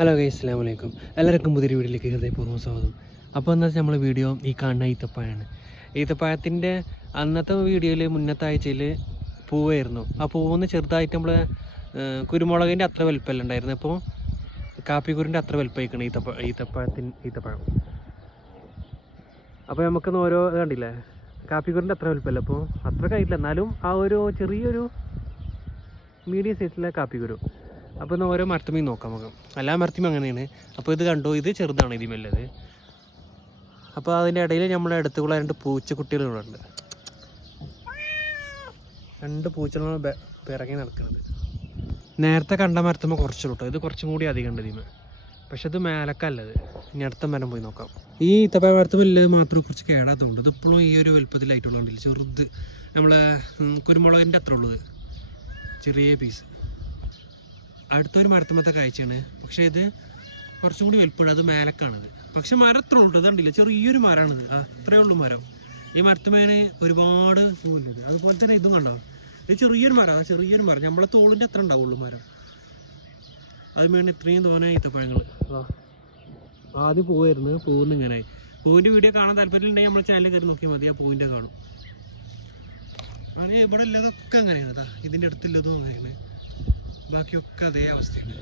Hello guys, അസ്സലാമു അലൈക്കും. എല്ലാവർക്കും പുതിയൊരു വീഡിയോയിലേക്ക് ഹൃദയപൂർവ്വം സ്വാഗതം. അപ്പോൾ എന്താ വെച്ചാൽ നമ്മളെ വീഡിയോ ഈ കാണുന്ന ഈത്തപ്പഴമാണ്. ഈത്തപ്പഴത്തിൻ്റെ അന്നത്തെ വീഡിയോയിൽ മുന്നത്തെ ആഴ്ചയിൽ പൂവായിരുന്നു. ആ പൂവെന്ന് ചെറുതായിട്ട് നമ്മൾ കുരുമുളകിൻ്റെ അത്ര വലുപ്പമല്ല ഉണ്ടായിരുന്നു. അപ്പോൾ കാപ്പിക്കുരിൻ്റെ അത്ര വലുപ്പമായിക്കണം ഈത്തപ്പഴം. അപ്പോൾ നമുക്കൊന്ന് ഓരോ കണ്ടില്ലേ, കാപ്പിക്കുരിൻ്റെ അത്ര വലുപ്പമല്ല, അപ്പോൾ അത്ര കഴിയില്ല, എന്നാലും ആ ഒരു ചെറിയൊരു മീഡിയം സൈസിലെ കാപ്പിക്കുരു. അപ്പോൾ ഇന്ന് ഓരോ മരത്തുമ്മയും നോക്കാം നമുക്ക്. എല്ലാ മരത്തുമ്മയും അങ്ങനെയാണ്. അപ്പോൾ ഇത് കണ്ടോ, ഇത് ചെറുതാണ് ഇതിമല്ലത്. അപ്പോൾ അതിൻ്റെ ഇടയിൽ നമ്മളെ അടുത്തുള്ള രണ്ട് പൂച്ചക്കുട്ടികളുണ്ട്. രണ്ട് പൂച്ചകളാണ് പിറകെ നടക്കുന്നത്. നേരത്തെ കണ്ട മരത്തുമ്മ കുറച്ചുള്ളൂ കേട്ടോ, ഇത് കുറച്ചും കൂടി അധികം ഉണ്ട് ഇതിമ. പക്ഷെ ഇത് മേലക്കല്ലത്. ഇനി അടുത്ത മരം പോയി നോക്കാം. ഈ ഈത്തപ്പഴ മരത്തുമ്മ മാത്രം കുറച്ച് കേടാത്തതുകൊണ്ട് ഇതിപ്പോഴും ഈ ഒരു വലുപ്പത്തിലായിട്ടുള്ളതുണ്ടല്ലോ, ചെറുത് നമ്മളെ കുരുമുളകിൻ്റെ അത്ര ഉള്ളത്, ചെറിയ പീസ്. അടുത്തൊരു മരത്തുമ്മത്തെ കാഴ്ചയാണ്. പക്ഷേ ഇത് കുറച്ചും കൂടി വലുപ്പമാണ്, അത് മേലക്കാണത്. പക്ഷെ മരത്രേ ഉള്ളൂ, ഇതുണ്ടല്ലോ ചെറിയൊരു മരമാണിത്. അത്രയേ ഉള്ളൂ മരം. ഈ മരത്തുമ്മേന് ഒരുപാട് പൂവില്ലത്. അതുപോലെ തന്നെ ഇതും കണ്ടോ, ഇത് ചെറിയൊരു മരം, നമ്മളെ തോളിൻ്റെ അത്ര ഉണ്ടാവുള്ളൂ മരം. അത് മേണ് ഇത്രയും തോന്നെ ഈത്തപ്പഴങ്ങൾ. ആദ്യം പൂവായിരുന്നു, പൂവിന്ന് ഇങ്ങനെ. പൂവിൻ്റെ വീഡിയോ കാണാൻ താല്പര്യം ഉണ്ടെങ്കിൽ നമ്മുടെ ചാനലിൽ കയറി നോക്കിയാൽ മതി, ആ പൂവിൻ്റെ കാണും. അത് ഇവിടെ ഉള്ളതൊക്കെ അങ്ങനെയാണ്. ഇതിൻ്റെ അടുത്തുള്ളതും അങ്ങനെയാണ്, ബാക്കിയൊക്കെ അതേ അവസ്ഥയാണ്.